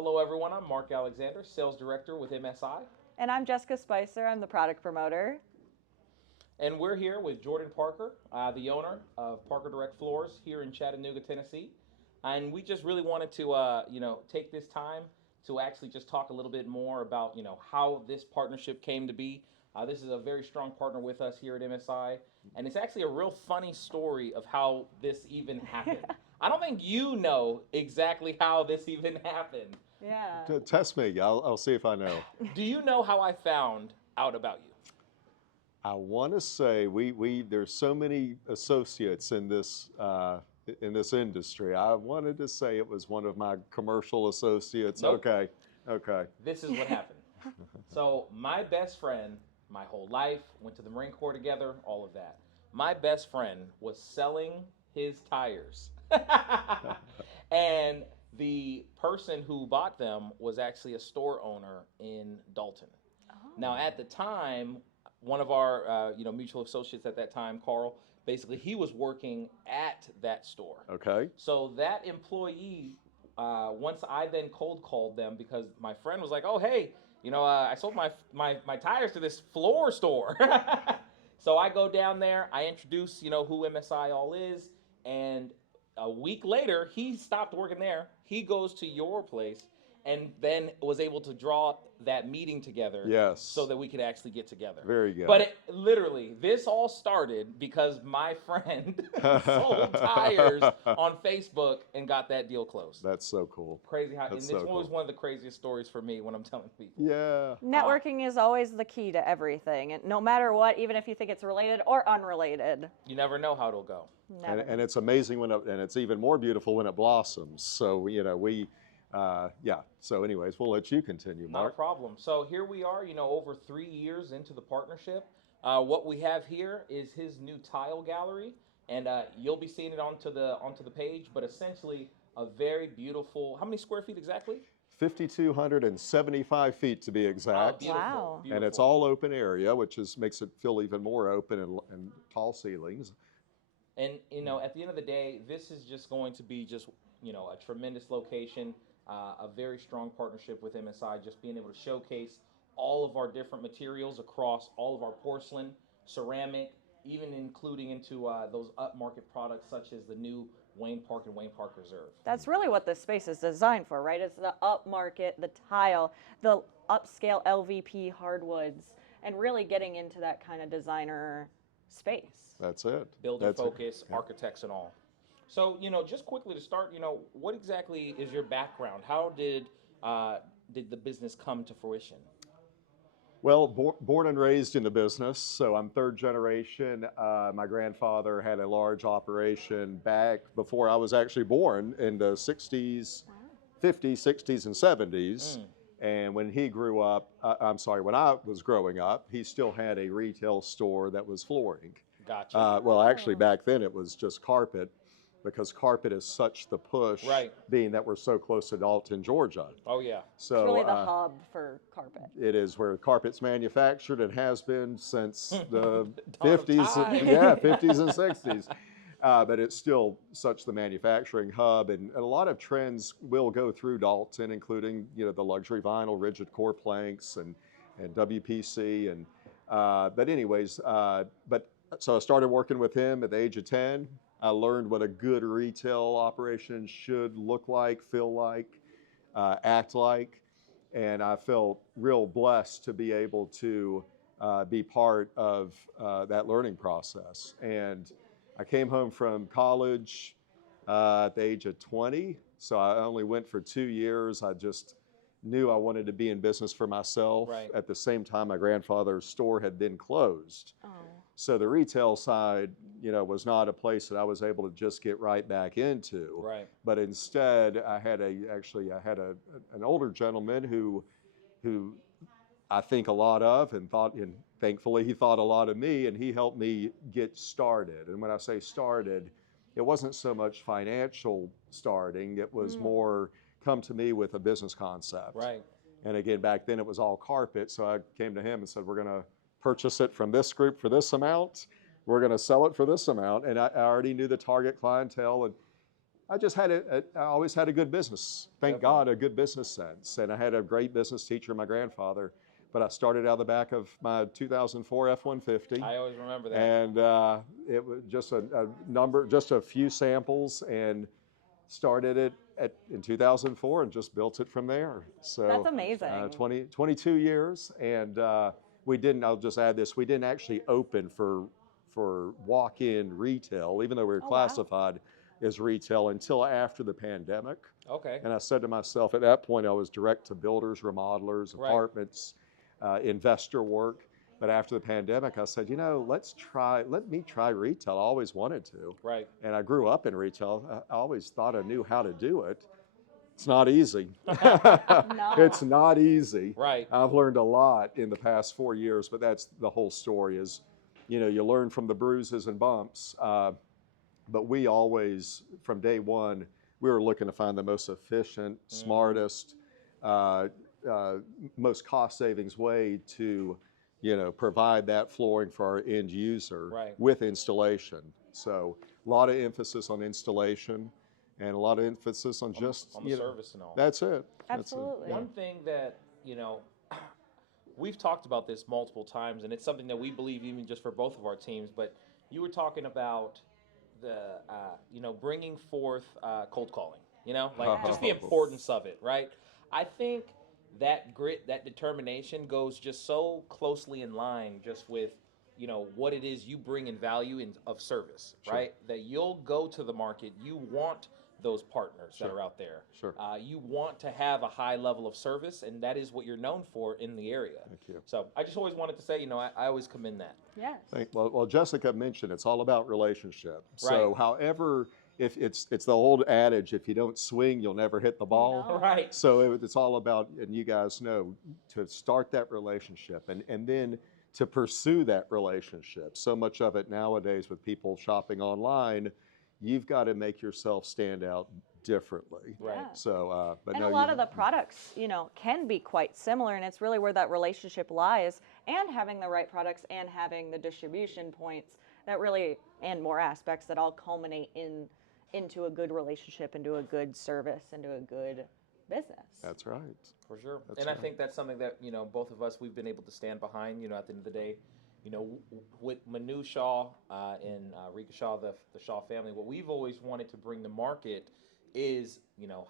Hello, everyone. I'm Mark Alexander, Sales Director with MSI. And I'm Jessica Spicer. I'm the product promoter. And we're here with Jordan Parker, the owner of Parker Direct Floors here in Chattanooga, Tennessee. And we just really wanted to, take this time to actually just talk a little bit more about, how this partnership came to be. This is a very strong partner with us here at MSI, and it's actually a real funny story of how this even happened. I don't think you know exactly how this even happened. Yeah. Test me. I'll see if I know. Do you know how I found out about you? I want to say there's so many associates in this industry. I wanted to say it was one of my commercial associates. Nope. Okay. This is what happened. So my best friend, my whole life, went to the Marine Corps together, all of that. My best friend was selling his tires. And the person who bought them was actually a store owner in Dalton. Oh. Now, at the time, one of our mutual associates at that time, Carl, basically he was working at that store. Okay. So that employee, once I then cold called them because my friend was like, "Oh, hey, I sold my tires to this floor store." So I go down there, I introduce who MSI all is, and a week later he stopped working there. He goes to your place, and then was able to draw that meeting together. Yes. So that we could actually get together. Very good. But literally, this all started because my friend sold tires on Facebook and got that deal closed. That's so cool. Crazy how, That's and so this was cool. one of the craziest stories for me when I'm telling people. Yeah. Networking is always the key to everything. And no matter what, even if you think it's related or unrelated. You never know how it'll go. Never. And it's amazing and it's even more beautiful when it blossoms. So So anyways, we'll let you continue, Not a Mark. problem. So here we are, over 3 years into the partnership. What we have here is his new tile gallery, and you'll be seeing it onto the page. But essentially, a very beautiful. How many square feet exactly? 5,275 feet to be exact. Beautiful, Wow. beautiful. And it's all open area, which makes it feel even more open and tall ceilings. And at the end of the day, this is just going to be just a tremendous location, a very strong partnership with MSI. Just being able to showcase all of our different materials across all of our porcelain, ceramic, even including into those upmarket products such as the new Wayne Park and Wayne Park Reserve. That's really what this space is designed for, right? It's the upmarket, the tile, the upscale LVP hardwoods, and really getting into that kind of designer space. That's it. Builder That's it. focus, Yeah. architects and all. So, just quickly to start, what exactly is your background? How did the business come to fruition? Well, born and raised in the business, so I'm third generation. My grandfather had a large operation back before I was actually born in the 60s, 50s, 60s, and 70s. And when he grew up, when I was growing up, he still had a retail store that was flooring. Gotcha. Well, actually, back then it was just carpet, because carpet is such the push, Right. being that we're so close to Dalton, Georgia. Oh, yeah. So It's really the hub for carpet. it is where carpet's manufactured and has been since the Dawn of 50s, time. 50s and 60s. But it's still such the manufacturing hub, and a lot of trends will go through Dalton, including the luxury vinyl, rigid core planks, and WPC, and so I started working with him at the age of 10. I learned what a good retail operation should look like, feel like, act like, and I felt real blessed to be able to be part of that learning process. And I came home from college at the age of 20, so I only went for 2 years. I just knew I wanted to be in business for myself. Right. At the same time, my grandfather's store had been closed. Oh. So the retail side, was not a place that I was able to just get right back into. Right. But instead, I had an older gentleman who I think a lot of, and thankfully he thought a lot of me, and he helped me get started. And when I say started, it wasn't so much financial starting, it was more come to me with a business concept. Right. And again, back then it was all carpet, so I came to him and said, we're gonna purchase it from this group for this amount, we're gonna sell it for this amount. And I already knew the target clientele, and I always had a good business. Thank Definitely. God, a good business sense. And I had a great business teacher, my grandfather. But I started out of the back of my 2004 F-150. I always remember that. And it was just just a few samples, and started it in 2004 and just built it from there. So That's amazing. 22 years. And I'll just add this, we didn't actually open for walk-in retail, even though we were Oh, wow. classified as retail, until after the pandemic. Okay. And I said to myself, at that point, I was direct to builders, remodelers, Right. apartments, investor work. But after the pandemic, I said, let me try retail. I always wanted to. Right. And I grew up in retail. I always thought I knew how to do it. It's not easy. No. It's not easy. Right. I've learned a lot in the past 4 years, but that's the whole story is, you learn from the bruises and bumps. But we always, from day one, we were looking to find the most efficient, smartest, most cost savings way to, provide that flooring for our end user Right. with installation. So a lot of emphasis on installation and a lot of emphasis on just, on the service and all. That's it. Absolutely. One thing that, we've talked about this multiple times, and it's something that we believe even just for both of our teams, but you were talking about the, bringing forth cold calling, just the importance of it, right? I think that grit, that determination goes just so closely in line just with, what it is you bring in value of service, Sure. right? That you'll go to the market, you want those partners Sure. that are out there. Sure. You want to have a high level of service, and that is what you're known for in the area. Thank you. So I just always wanted to say, I always commend that. Yes. Well, Jessica mentioned it's all about relationship. So, Right. however, if it's the old adage, if you don't swing, you'll never hit the ball. No. Right. So it's all about, and you guys know, to start that relationship and then to pursue that relationship. So much of it nowadays with people shopping online, you've got to make yourself stand out differently. Right. Yeah. So, but And no, a lot of the products, can be quite similar, and it's really where that relationship lies, and having the right products and having the distribution points that really, and more aspects that all culminate into a good relationship, into a good service, into a good business. That's right. For sure. That's And I right. think that's something that, both of us, we've been able to stand behind, at the end of the day. With Manu Shaw and Rika Shaw, the Shaw family, what we've always wanted to bring to market is,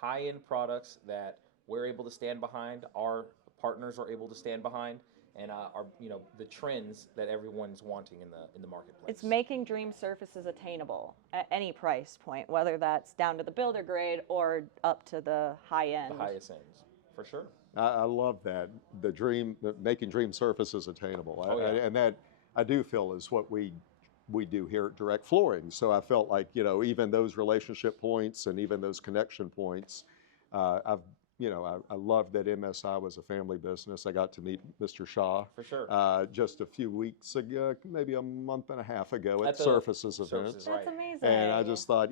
high-end products that we're able to stand behind, our partners are able to stand behind, and are, the trends that everyone's wanting in the marketplace. It's making dream surfaces attainable at any price point, whether that's down to the builder grade or up to the high end. The highest ends, for sure. I love that. Making dream surfaces attainable. Oh, yeah. And that I do feel is what we do here at Direct Flooring. So I felt like, even those relationship points and even those connection points, I love that MSI was a family business. I got to meet Mr. Shaw. For sure. Just a few weeks ago, maybe a month and a half ago At the Surfaces event. Surfaces, That's right. amazing. And I just thought,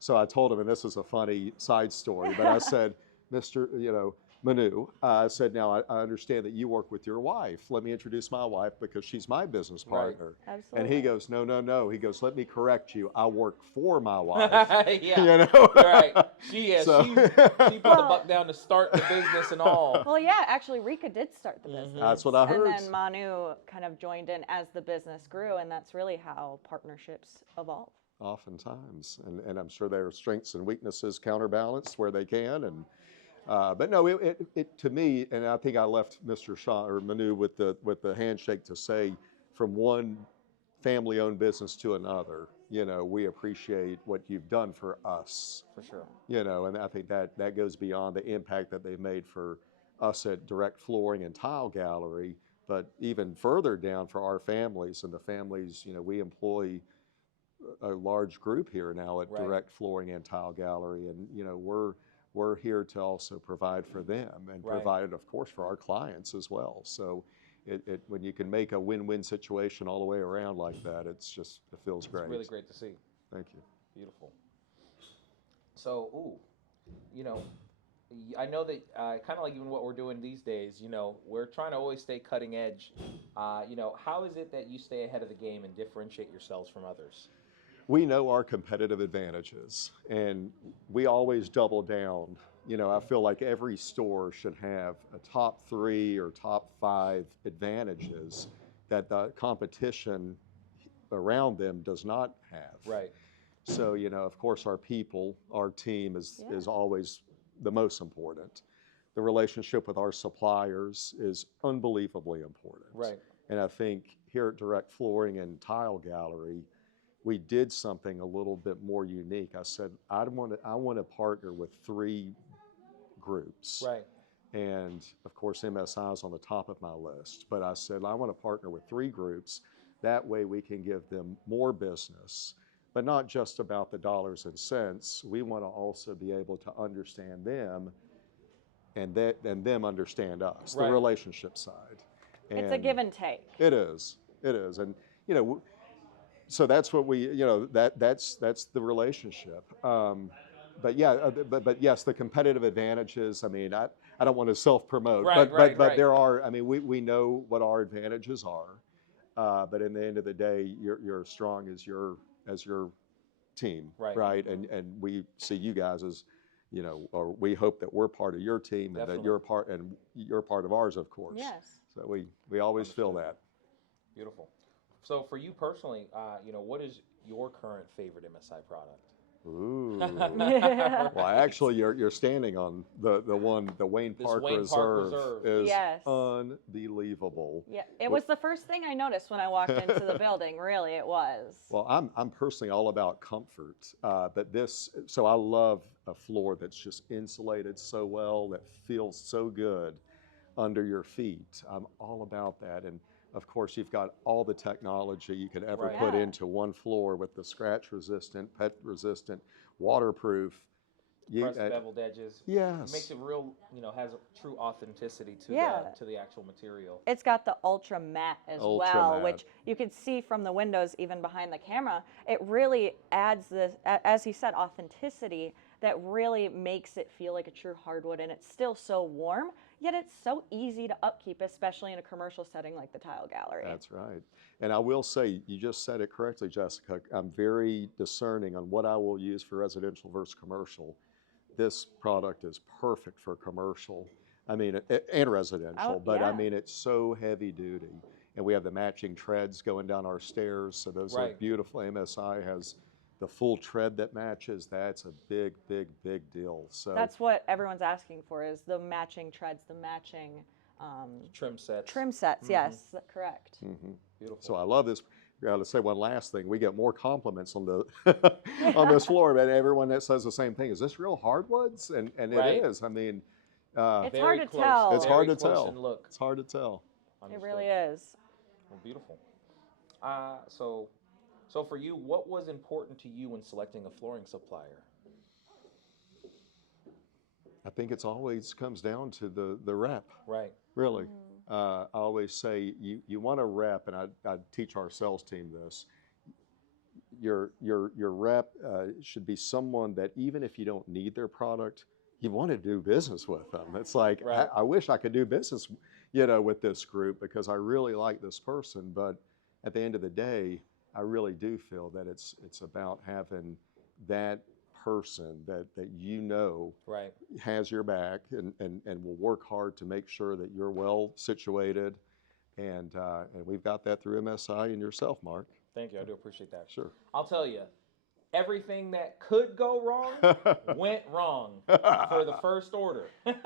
so I told him, and this is a funny side story, but I said, Mr., Manu, I said, now I understand that you work with your wife. Let me introduce my wife because she's my business Right. partner. Absolutely. And he goes, no. He goes, let me correct you. I work for my wife. Yeah. Right. She put the buck down to start the business and all. Well, yeah, actually, Rika did start the business. That's what I heard. And then Manu kind of joined in as the business grew, and that's really how partnerships evolve. Oftentimes, and I'm sure there are strengths and weaknesses counterbalanced where they can, and but no, it to me, and I think I left Mr. Shaw or Manu with the handshake to say, from one family-owned business to another, we appreciate what you've done for us, For sure. and I think that goes beyond the impact that they've made for us at Direct Flooring and Tile Gallery, but even further down for our families and the families, we employ a large group here now at Right. Direct Flooring and Tile Gallery, and we're here to also provide for them and Right. provide, of course, for our clients as well. So when you can make a win-win situation all the way around like that, it feels great. It's really great to see. Thank you. Beautiful. So, I know that kind of like even what we're doing these days, we're trying to always stay cutting edge. How is it that you stay ahead of the game and differentiate yourselves from others? we know our competitive advantages, and we always double down. I feel like every store should have a top 3 or top 5 advantages that the competition around them does not have. Right. So, of course, our people, our team is always the most important. The relationship with our suppliers is unbelievably important. Right. And I think here at Direct Flooring and Tile Gallery, we did something a little bit more unique. I said, I want to partner with 3 groups. Right. And of course, MSI is on the top of my list. But I said, I want to partner with 3 groups. That way we can give them more business, but not just about the dollars and cents. We want to also be able to understand them and them understand us, Right. the relationship side. It's a give and take. It is. And, so that's what we, that's the relationship. But yes, the competitive advantages. I mean, I don't want to self-promote, Right, but right. there are. I mean, we know what our advantages are, but in the end of the day, you're as strong as your team, Right. And we see you guys as, or we hope that we're part of your team, and that you're part of ours, of course. Yes. So we always feel that. Beautiful. So for you personally, what is your current favorite MSI product? Ooh. Yeah. Well, actually, you're standing on the Wayne Park Wayne Reserve Park is Yes. unbelievable. Yeah, it was the first thing I noticed when I walked into the building. Really, it was. Well, I'm personally all about comfort, but so I love a floor that's just insulated so well, that feels so good under your feet. I'm all about that. And of course, you've got all the technology you could ever Right. put Yeah. into one floor with the scratch resistant, pet resistant, waterproof. Pressed beveled edges. Yes. It makes it real, has a true authenticity to Yeah. the actual material. It's got the ultra matte as Ultra well, matte. which you can see from the windows, even behind the camera. It really adds this, as he said, authenticity that really makes it feel like a true hardwood, and it's still so warm, yet it's so easy to upkeep, especially in a commercial setting like the Tile Gallery. That's right. And I will say, you just said it correctly, Jessica. I'm very discerning on what I will use for residential versus commercial. This product is perfect for commercial, and residential, Oh, but yeah. it's so heavy duty. And we have the matching treads going down our stairs, so those Right. look beautiful. MSI has the full tread that matches. That's a big, big, big deal. So That's what everyone's asking for, is the matching treads, the matching Trim sets. trim sets. Yes, correct. Beautiful. So I love this. I got to say one last thing. We get more compliments on the on this floor, but everyone that says the same thing. Is this real hardwoods? And Right. it is. It's Very hard to close. tell. It's Very hard to close tell. in look. It's hard to tell. It Understood. really is. Well, beautiful. So for you, what was important to you when selecting a flooring supplier? I think it's always comes down to the rep. Right. Really. I always say you want a rep, and I teach our sales team this. Your rep should be someone that, even if you don't need their product, you want to do business with them. It's like, Right. I wish I could do business, with this group, because I really like this person. But at the end of the day, I really do feel that it's about having that person that Right. has your back and will work hard to make sure that you're well situated. And we've got that through MSI and yourself, Mark. Thank you. I do appreciate that. Sure. I'll tell you, everything that could go wrong went wrong for the first order. Yes.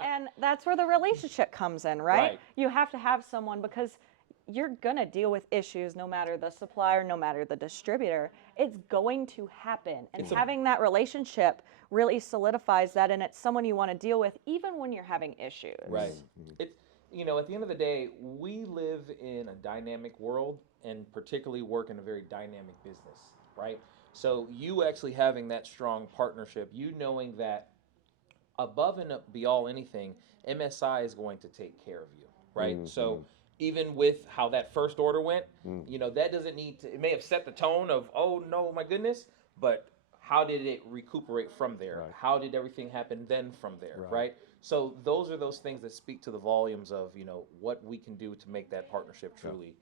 And that's where the relationship comes in, right? Right. You have to have someone, because you're going to deal with issues no matter the supplier, no matter the distributor. It's going to happen. And having that relationship really solidifies that, and it's someone you want to deal with even when you're having issues. Right. It's, at the end of the day, we live in a dynamic world, and particularly work in a very dynamic business, right? So you actually having that strong partnership, you knowing that above and beyond anything, MSI is going to take care of you, right? So even with how that first order went, that doesn't need to, it may have set the tone of, oh no, my goodness, but how did it recuperate from there? Right. How did everything happen then from there, right? So those are those things that speak to the volumes of, what we can do to make that partnership truly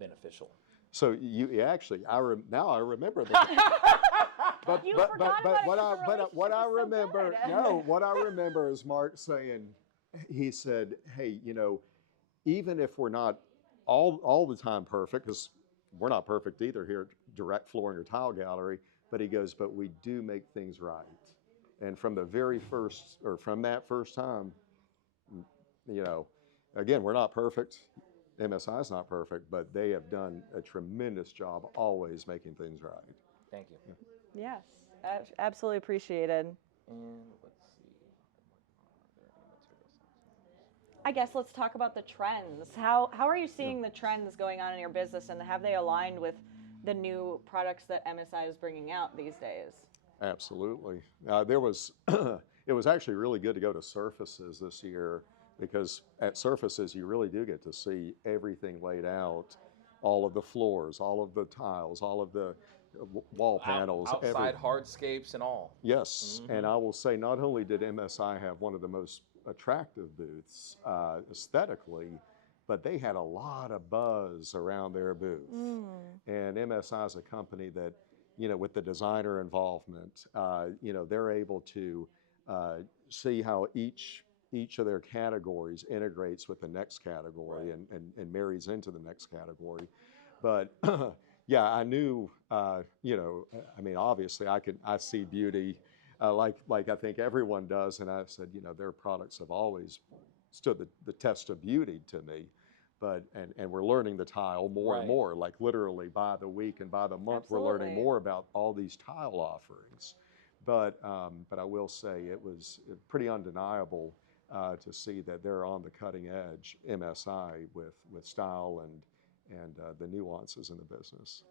beneficial. So you actually, now I remember that. You forgot about it what 'cause the what I relationship was so remember, good. no, what I remember is Mark saying, he said, hey, you know, even if we're not all the time perfect, because we're not perfect either here at Direct Flooring or Tile Gallery, but he goes, but we do make things right. And from the very first, or from that first time, you know, again, we're not perfect. MSI is not perfect, but they have done a tremendous job always making things right. Thank you. Yes, absolutely appreciated. And let's see. Are there any materials? I guess let's talk about the trends. How are you seeing the trends going on in your business, and have they aligned with the new products that MSI is bringing out these days? Absolutely. There was, it was actually really good to go to Surfaces this year, because at Surfaces you really do get to see everything laid out, all of the floors, all of the tiles, all of the wall panels. Outside hardscapes and all. Yes, and I will say not only did MSI have one of the most attractive booths aesthetically, but they had a lot of buzz around their booth. And MSI is a company that, you know, with the designer involvement, you know, they're able to see how each of their categories integrates with the next category, and marries into the next category. But yeah, I knew, you know, I mean, obviously I see beauty like I think everyone does. And I said, you know, their products have always stood the test of beauty to me. But, and we're learning the tile more and more, like literally by the week and by the month, we're learning more about all these tile offerings. But I will say it was pretty undeniable to see that they're on the cutting edge, MSI, with style and the nuances in the business.